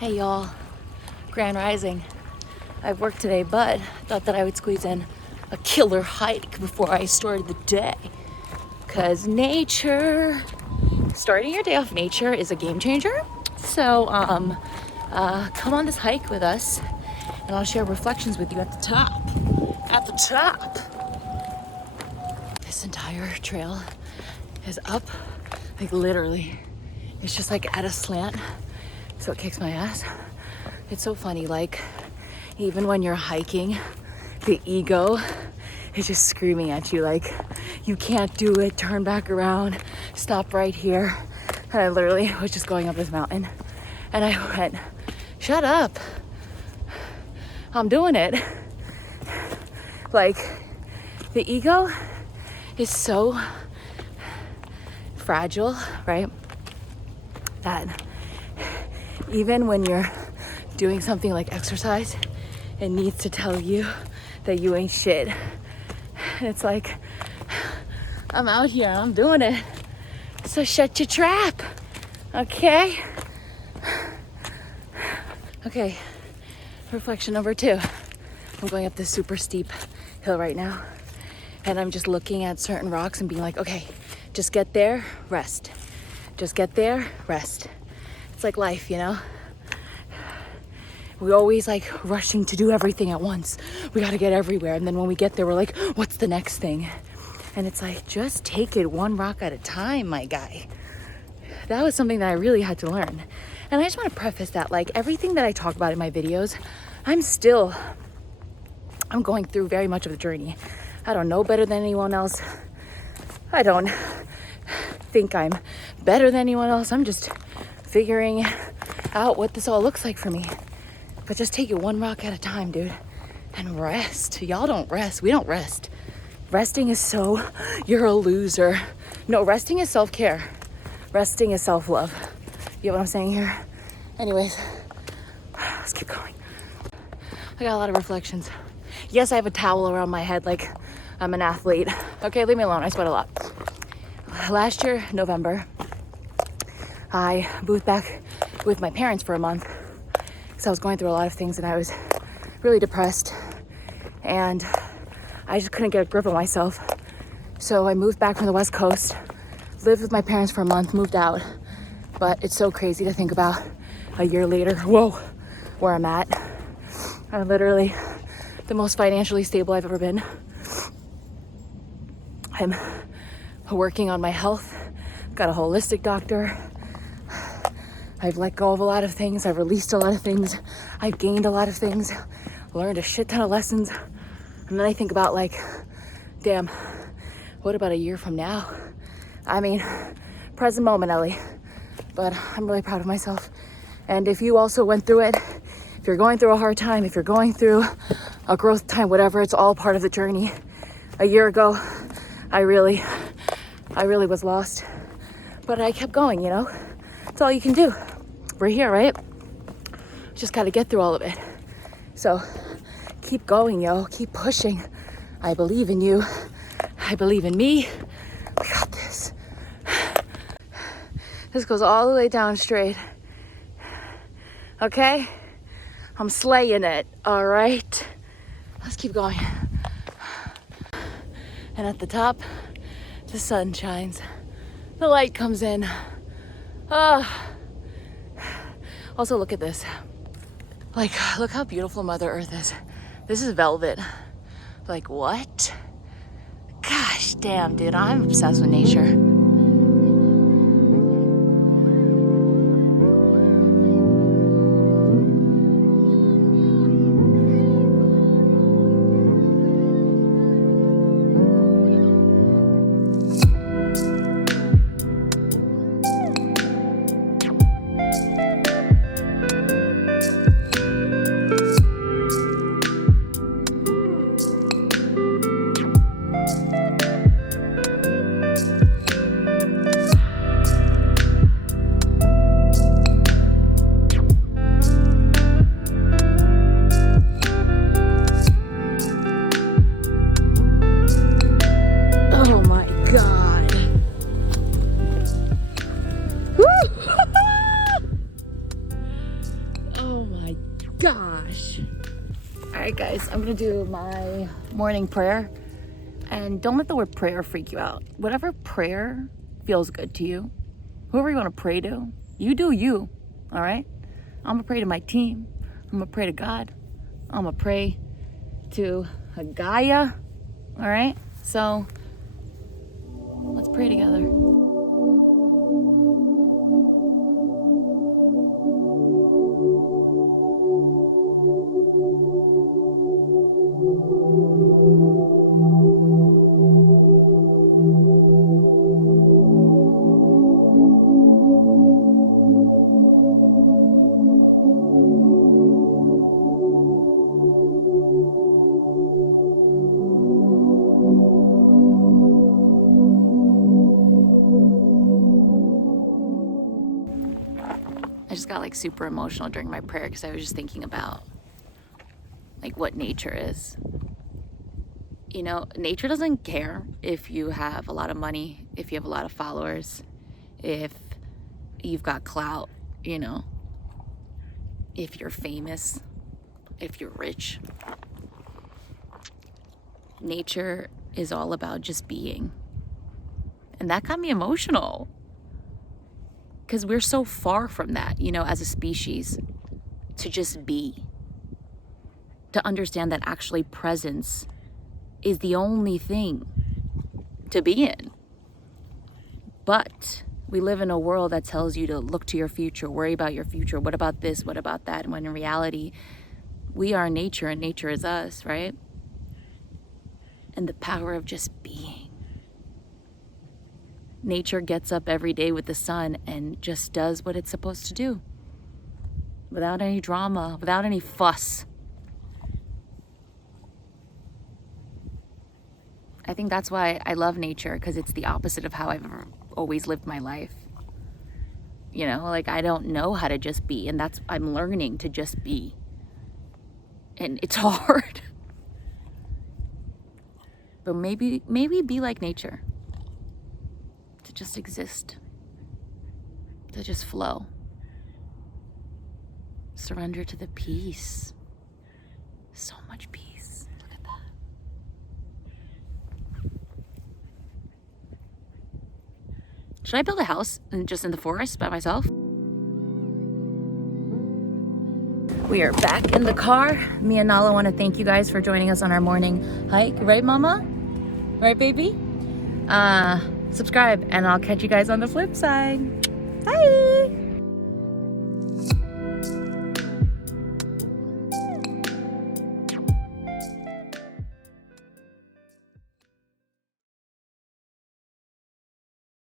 Hey y'all, Grand Rising. I've worked today, but thought that I would squeeze in a killer hike before I started the day. Cause nature, starting your day off nature is a game changer. So come on this hike with us and I'll share reflections with you at the top. At the top. This entire trail is up, like literally. It's just like at a slant, so it kicks my ass. It's so funny, like even when you're hiking, the ego is just screaming at you like, you can't do it, turn back around, stop right here. And I literally was just going up this mountain and I went, shut up, I'm doing it. Like the ego is so fragile, right? That even when you're doing something like exercise, it needs to tell you that you ain't shit. And it's like, I'm out here, I'm doing it. So shut your trap, okay? Okay, reflection number 2. I'm going up this super steep hill right now. And I'm just looking at certain rocks and being like, okay, just get there, rest. Just get there, rest. It's like life, you know? We're always like rushing to do everything at once. We gotta get everywhere. And then when we get there, we're like, what's the next thing? And it's like, just take it one rock at a time, my guy. That was something that I really had to learn. And I just wanna preface that, like everything that I talk about in my videos, I'm going through very much of the journey. I don't know better than anyone else. I don't think I'm better than anyone else. I'm just figuring out what this all looks like for me. But just take it one rock at a time, dude. And rest. Y'all don't rest. We don't rest. Resting is so, you're a loser. No, resting is self-care. Resting is self-love. You get what I'm saying here? Anyways, let's keep going. I got a lot of reflections. Yes, I have a towel around my head like I'm an athlete. Okay, leave me alone. I sweat a lot. Last year, November, I moved back with my parents for a month because I was going through a lot of things and I was really depressed and I just couldn't get a grip on myself. So I moved back from the West Coast, lived with my parents for a month, moved out. But it's so crazy to think about a year later, whoa, where I'm at. I'm literally the most financially stable I've ever been. I'm working on my health, got a holistic doctor. I've let go of a lot of things. I've released a lot of things. I've gained a lot of things, learned a shit ton of lessons. And then I think about like, damn, what about a year from now? I mean, present moment, Ellie. But I'm really proud of myself. And if you also went through it, if you're going through a hard time, if you're going through a growth time, whatever, it's all part of the journey. A year ago, I really was lost. But I kept going, you know? That's all you can do. We're here, right? Just gotta get through all of it. So keep going, yo. Keep pushing. I believe in you. I believe in me. We got this. This goes all the way down straight. Okay? I'm slaying it, all right? Let's keep going. And at the top, the sun shines. The light comes in. Also, look at this. Like, look how beautiful Mother Earth is. This is velvet. Like, what? Gosh damn, dude, I'm obsessed with nature. Oh my gosh. All right, guys, I'm gonna do my morning prayer. And don't let the word prayer freak you out. Whatever prayer feels good to you, whoever you want to pray to, you do you, all right? I'm gonna pray to my team. I'm gonna pray to God. I'm gonna pray to Gaia, all right? So let's pray together. I just got like super emotional during my prayer because I was just thinking about like what nature is. You know, nature doesn't care if you have a lot of money, if you have a lot of followers, if you've got clout, you know, if you're famous, if you're rich. Nature is all about just being. And that got me emotional. Because we're so far from that, you know, as a species, to just be. To understand that actually presence is the only thing to be in. But we live in a world that tells you to look to your future, worry about your future, what about this, what about that? And when in reality, we are nature and nature is us, right? And the power of just being. Nature gets up every day with the sun and just does what it's supposed to do. Without any drama, without any fuss. I think that's why I love nature, because it's the opposite of how I've always lived my life. You know, like I don't know how to just be, and I'm learning to just be. And it's hard. But maybe be like nature. To just exist. To just flow. Surrender to the peace. So much peace. Look at that. Should I build a house just in the forest by myself? We are back in the car. Me and Nala want to thank you guys for joining us on our morning hike. Right, Mama? Right, baby? Subscribe, and I'll catch you guys on the flip side. Bye!